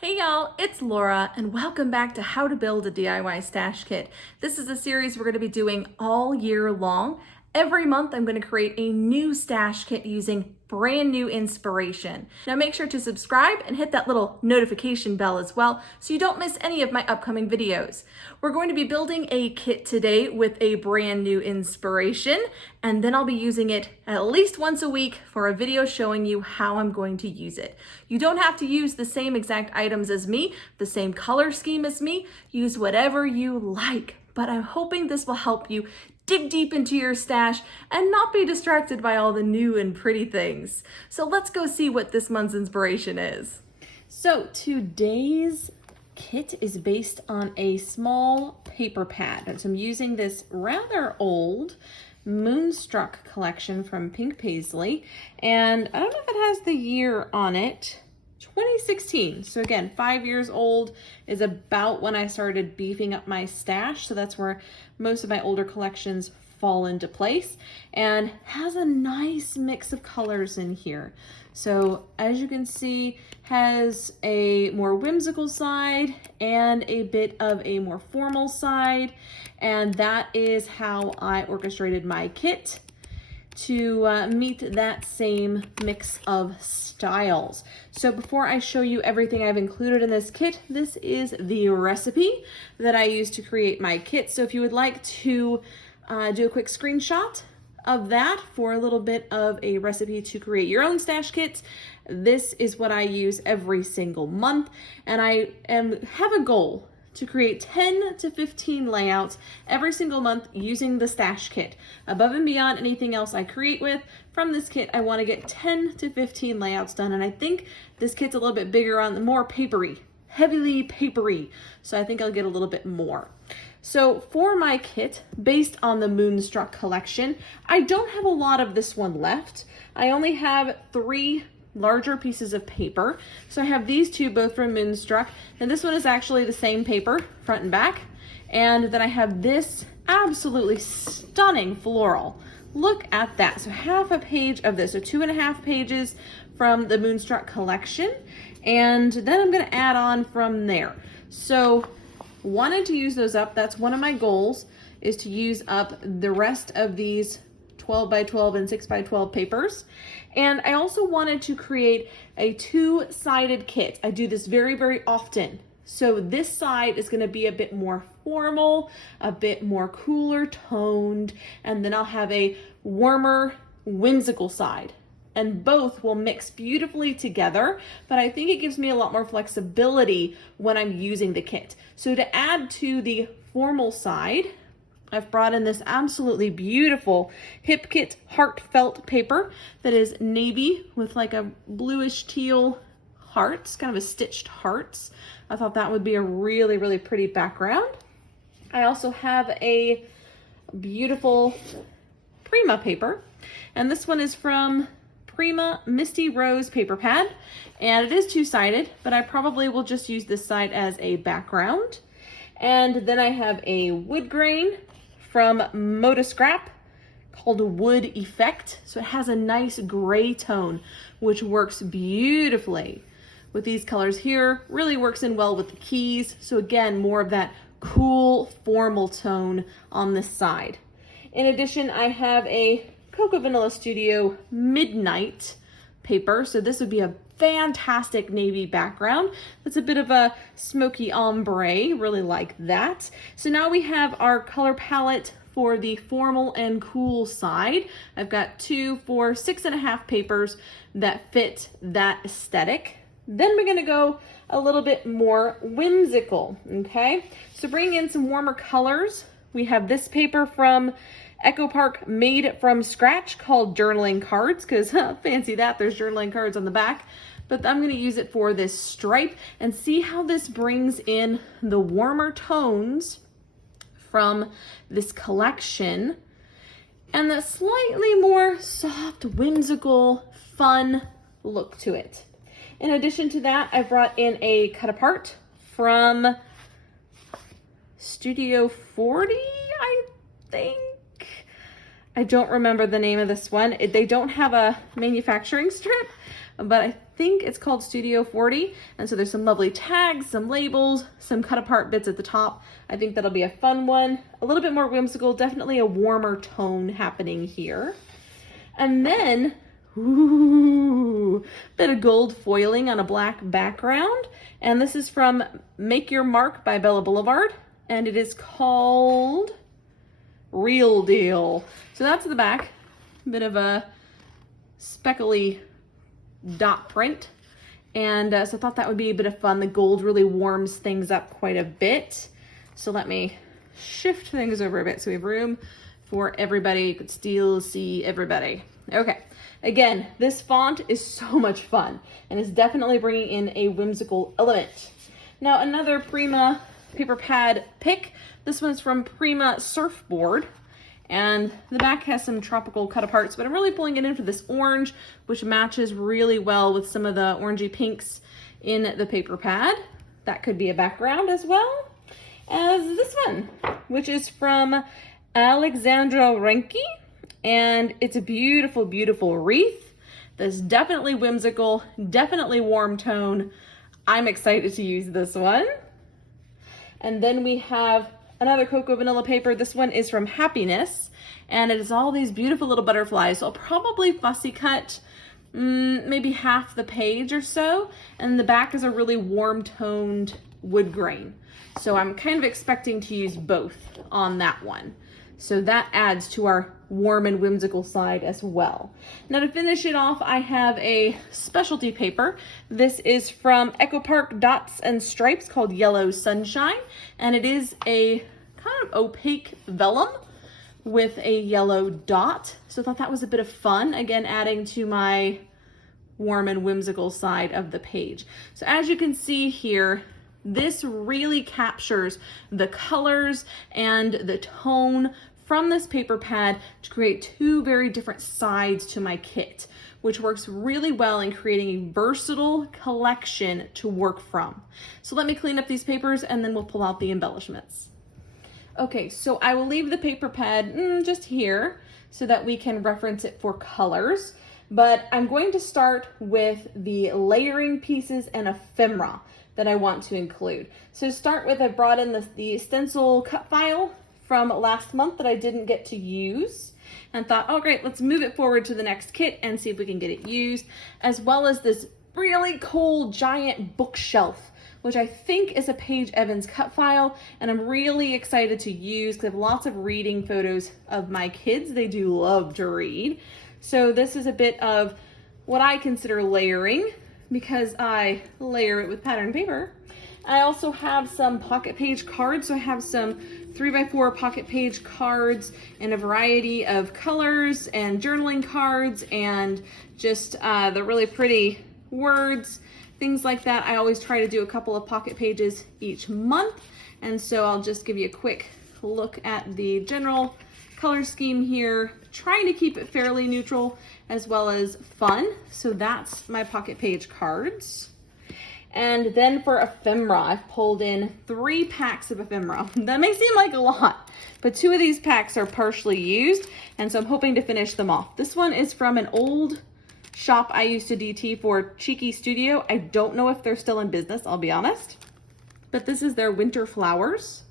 Hey y'all, it's Laura and welcome back to How to Build a DIY Stash Kit. This is a series we're going to be doing all year long. Every month I'm going to create a new stash kit using brand new inspiration. Now make sure to subscribe and hit that little notification bell as well so you don't miss any of my upcoming videos. We're going to be building a kit today with a brand new inspiration, and then I'll be using it at least once a week for a video showing you how I'm going to use it. You don't have to use the same exact items as me, the same color scheme as me. Use whatever you like, but I'm hoping this will help you dig deep into your stash and not be distracted by all the new and pretty things. So let's go see what this month's inspiration is. So today's kit is based on a small paper pad. And so I'm using this rather old Moonstruck collection from Pink Paislee. And I don't know if it has the year on it. 2016. So again, 5 years old is about when I started beefing up my stash. So that's where most of my older collections fall into place, and has a nice mix of colors in here. So as you can see, has a more whimsical side and a bit of a more formal side. And that is how I orchestrated my kit to meet that same mix of styles. So before I show you everything I've included in this kit, this is the recipe that I used to create my kit. So if you would like to do a quick screenshot of that for a little bit of a recipe to create your own stash kits, this is what I use every single month. And I have a goal to create 10 to 15 layouts every single month using the stash kit. Above and beyond anything else I create with from this kit, I want to get 10 to 15 layouts done. And I think this kit's a little bit bigger on the more papery, heavily papery. So I think I'll get a little bit more. So for my kit, based on the Moonstruck collection, I don't have a lot of this one left. I only have 3 larger pieces of paper. So I have these two, both from Moonstruck, and this one is actually the same paper, front and back. And then I have this absolutely stunning floral. Look at that. So half a page of this, so 2.5 pages from the Moonstruck collection. And then I'm gonna add on from there. So wanted to use those up. That's one of my goals, is to use up the rest of these 12 by 12 and 6 by 12 papers. And I also wanted to create a 2-sided kit. I do this very, very often. So this side is going to be a bit more formal, a bit more cooler toned, and then I'll have a warmer, whimsical side. And both will mix beautifully together, but I think it gives me a lot more flexibility when I'm using the kit. So to add to the formal side, I've brought in this absolutely beautiful Hip Kit heartfelt paper that is navy with like a bluish teal hearts, kind of a stitched hearts. I thought that would be a really, really pretty background. I also have a beautiful Prima paper, and this one is from Prima Misty Rose paper pad, and it is 2-sided, but I probably will just use this side as a background. And then I have a wood grain from Scrap called Wood Effect. So it has a nice gray tone, which works beautifully with these colors here. Really works in well with the keys. So again, more of that cool formal tone on this side. In addition, I have a Cocoa Vanilla Studio Midnight paper. So this would be a fantastic navy background. That's a bit of a smoky ombre, really like that. So now we have our color palette for the formal and cool side. I've got 2, 4, 6.5 papers that fit that aesthetic. Then we're gonna go a little bit more whimsical, okay? So bring in some warmer colors. We have this paper from Echo Park made from scratch called Journaling Cards, because fancy that, there's journaling cards on the back. But I'm going to use it for this stripe and see how this brings in the warmer tones from this collection and the slightly more soft, whimsical, fun look to it. In addition to that, I brought in a cut apart from Studio 40, I think. I don't remember the name of this one. They don't have a manufacturing strip, but I think it's called Studio 40. And so there's some lovely tags, some labels, some cut apart bits at the top. I think that'll be a fun one. A little bit more whimsical, definitely a warmer tone happening here. And then, ooh, bit of gold foiling on a black background. And this is from Make Your Mark by Bella Boulevard. And it is called Real Deal. So that's the back, bit of a speckly dot print. And so I thought that would be a bit of fun. The gold really warms things up quite a bit. So let me shift things over a bit so we have room for everybody. You could still see everybody. Okay. Again, this font is so much fun and is definitely bringing in a whimsical element. Now another Prima paper pad pick. This one's from Prima Surfboard, and the back has some tropical cut aparts, but I'm really pulling it in for this orange, which matches really well with some of the orangey pinks in the paper pad. That could be a background as well as this one, which is from Alexandra Renke, and it's a beautiful, beautiful wreath that's definitely whimsical, definitely warm tone. I'm excited to use this one. And then we have another cocoa vanilla paper. This one is from Happiness, and it is all these beautiful little butterflies. So I'll probably fussy cut maybe half the page or so, and the back is a really warm toned wood grain. So I'm kind of expecting to use both on that one. So that adds to our warm and whimsical side as well. Now to finish it off, I have a specialty paper. This is from Echo Park Dots and Stripes called Yellow Sunshine. And it is a kind of opaque vellum with a yellow dot. So I thought that was a bit of fun. Again, adding to my warm and whimsical side of the page. So as you can see here, this really captures the colors and the tone from this paper pad to create two very different sides to my kit, which works really well in creating a versatile collection to work from. So let me clean up these papers and then we'll pull out the embellishments. Okay, so I will leave the paper pad just here so that we can reference it for colors, but I'm going to start with the layering pieces and ephemera that I want to include. So to start with, I brought in the stencil cut file from last month that I didn't get to use, and thought, oh great, let's move it forward to the next kit and see if we can get it used, as well as this really cool giant bookshelf, which I think is a Paige Evans cut file, and I'm really excited to use because I have lots of reading photos of my kids. They do love to read. So this is a bit of what I consider layering, because I layer it with pattern paper. I also have some pocket page cards. So I have some 3x4 pocket page cards in a variety of colors, and journaling cards, and just the really pretty words, things like that. I always try to do a couple of pocket pages each month. And so I'll just give you a quick look at the general color scheme here, trying to keep it fairly neutral as well as fun. So that's my pocket page cards. And then for ephemera, I've pulled in 3 packs of ephemera. That may seem like a lot, but 2 of these packs are partially used, and so I'm hoping to finish them off. This one is from an old shop I used to DT for, Cheeky Studio. I don't know if they're still in business, I'll be honest, but this is their winter flowers.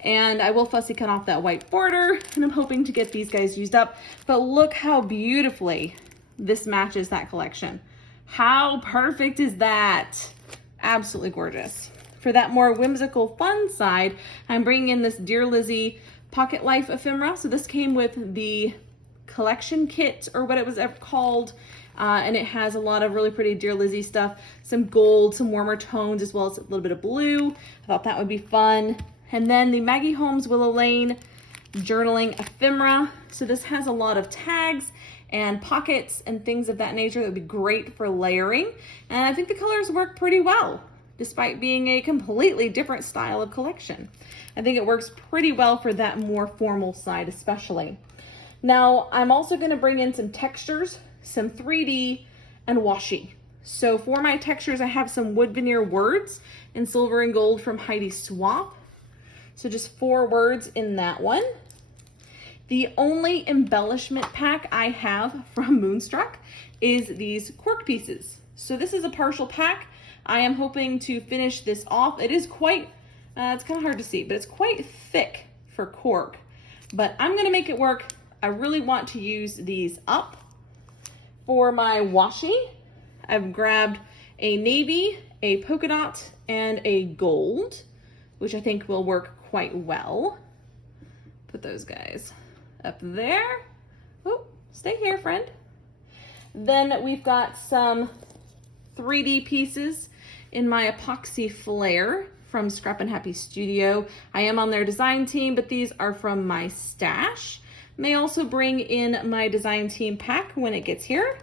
And I will fussy cut off that white border, and I'm hoping to get these guys used up. But look how beautifully this matches that collection. How perfect is that? Absolutely gorgeous. For that more whimsical fun side, I'm bringing in this Dear Lizzy Pocket Life ephemera. So this came with the collection kit, or what it was ever called. And it has a lot of really pretty Dear Lizzy stuff, some gold, some warmer tones, as well as a little bit of blue. I thought that would be fun. And then the Maggie Holmes Willow Lane journaling ephemera. So this has a lot of tags and pockets and things of that nature that would be great for layering. And I think the colors work pretty well, despite being a completely different style of collection. I think it works pretty well for that more formal side especially. Now, I'm also gonna bring in some textures, some 3D and washi. So for my textures, I have some wood veneer words in silver and gold from Heidi Swap. So just 4 words in that one. The only embellishment pack I have from Moonstruck is these cork pieces. So this is a partial pack. I am hoping to finish this off. It is quite, it's kind of hard to see, but it's quite thick for cork. But I'm gonna make it work. I really want to use these up. For my washi, I've grabbed a navy, a polka dot, and a gold, which I think will work quite well. Put those guys up there. Oh, stay here, friend. Then we've got some 3D pieces in my epoxy flare from Scrap and Happy Studio. I am on their design team, but these are from my stash. May also bring in my design team pack when it gets here.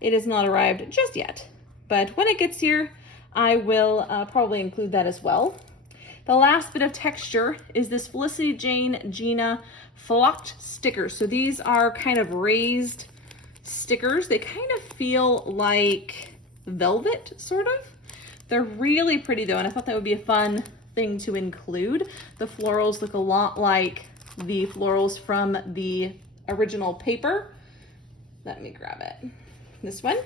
It has not arrived just yet, but when it gets here, I will probably include that as well. The last bit of texture is this Felicity Jane Gina flocked stickers. So these are kind of raised stickers. They kind of feel like velvet, sort of. They're really pretty though, and I thought that would be a fun thing to include. The florals look a lot like the florals from the original paper. Let me grab it. This one.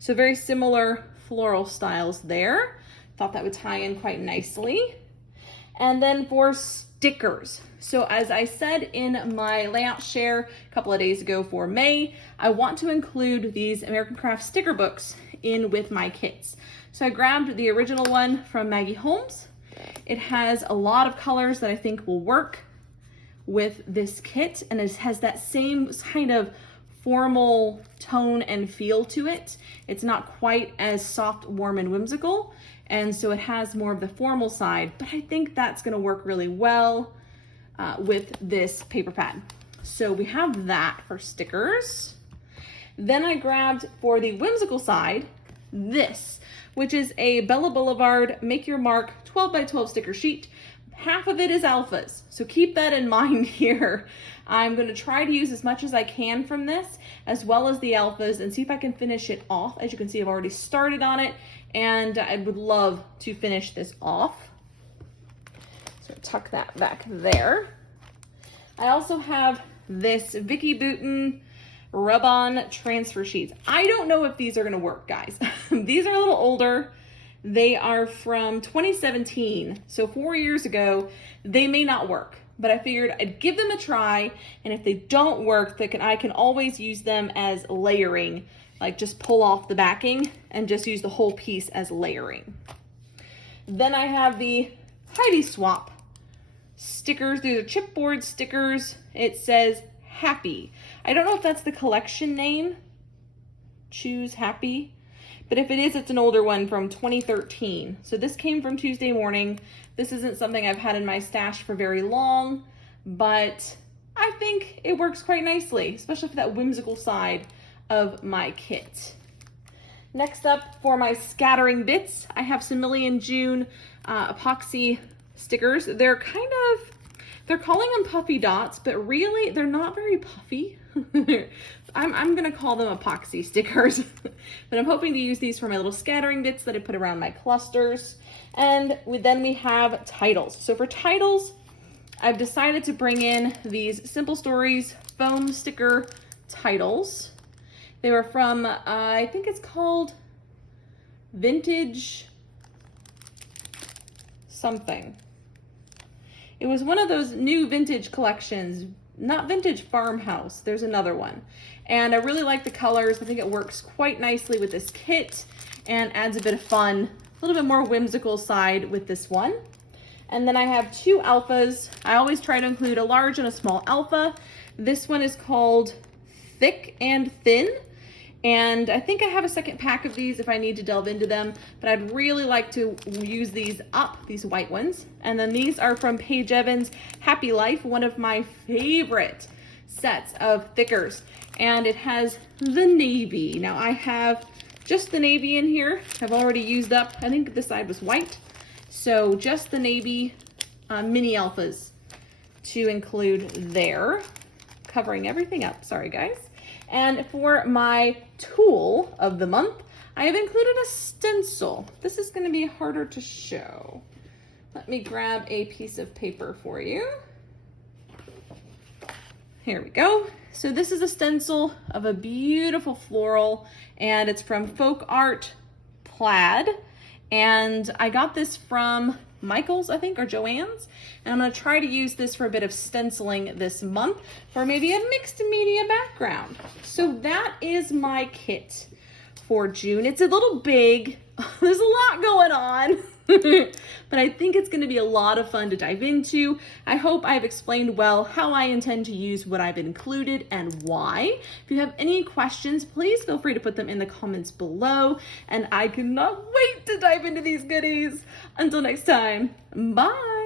So very similar floral styles there. Thought that would tie in quite nicely. And then for stickers. So as I said in my layout share a couple of days ago for May, I want to include these American Craft sticker books in with my kits. So I grabbed the original one from Maggie Holmes. It has a lot of colors that I think will work with this kit, and it has that same kind of formal tone and feel to it. It's not quite as soft, warm, and whimsical, and so it has more of the formal side, but I think that's gonna work really well with this paper pad. So we have that for stickers. Then I grabbed, for the whimsical side, this, which is a Bella Boulevard Make Your Mark 12 by 12 sticker sheet. Half of it is alphas, so keep that in mind here. I'm gonna try to use as much as I can from this, as well as the alphas, and see if I can finish it off. As you can see, I've already started on it, and I would love to finish this off. So tuck that back there. I also have this Vicky Bouton rub-on transfer sheets. I don't know if these are gonna work, guys. These are a little older. They are from 2017, so 4 years ago. They may not work, but I figured I'd give them a try, and if they don't work, I can always use them as layering, like just pull off the backing and just use the whole piece as layering. Then I have the Heidi Swap stickers. These are chipboard stickers. It says Happy. I don't know if that's the collection name, Choose Happy. But if it is, it's an older one from 2013. So this came from Tuesday Morning. This isn't something I've had in my stash for very long, but I think it works quite nicely, especially for that whimsical side of my kit. Next up, for my scattering bits, I have some Millie and June epoxy stickers. They're calling them puffy dots, but really they're not very puffy. I'm gonna call them epoxy stickers, but I'm hoping to use these for my little scattering bits that I put around my clusters. And then we have titles. So for titles, I've decided to bring in these Simple Stories foam sticker titles. They were from, I think it's called Vintage something. It was one of those new vintage collections, not Vintage Farmhouse, there's another one. And I really like the colors. I think it works quite nicely with this kit and adds a bit of fun, a little bit more whimsical side with this one. And then I have two alphas. I always try to include a large and a small alpha. This one is called Thick and Thin. And I think I have a second pack of these if I need to delve into them, but I'd really like to use these up, these white ones. And then these are from Paige Evans' Happy Life, one of my favorite sets of thickers. And it has the navy. Now I have just the navy in here. I've already used up, I think this side was white. So just the navy mini alphas to include there, covering everything up, sorry guys. And for my tool of the month, I have included a stencil. This is going to be harder to show. Let me grab a piece of paper for you. Here we go. So this is a stencil of a beautiful floral, and it's from Folk Art Plaid. And I got this from Michael's, I think, or Joann's. And I'm gonna try to use this for a bit of stenciling this month for maybe a mixed media background. So that is my kit for June. It's a little big. There's a lot going on. But I think it's going to be a lot of fun to dive into. I hope I've explained well how I intend to use what I've included and why. If you have any questions, please feel free to put them in the comments below. And I cannot wait to dive into these goodies. Until next time, bye.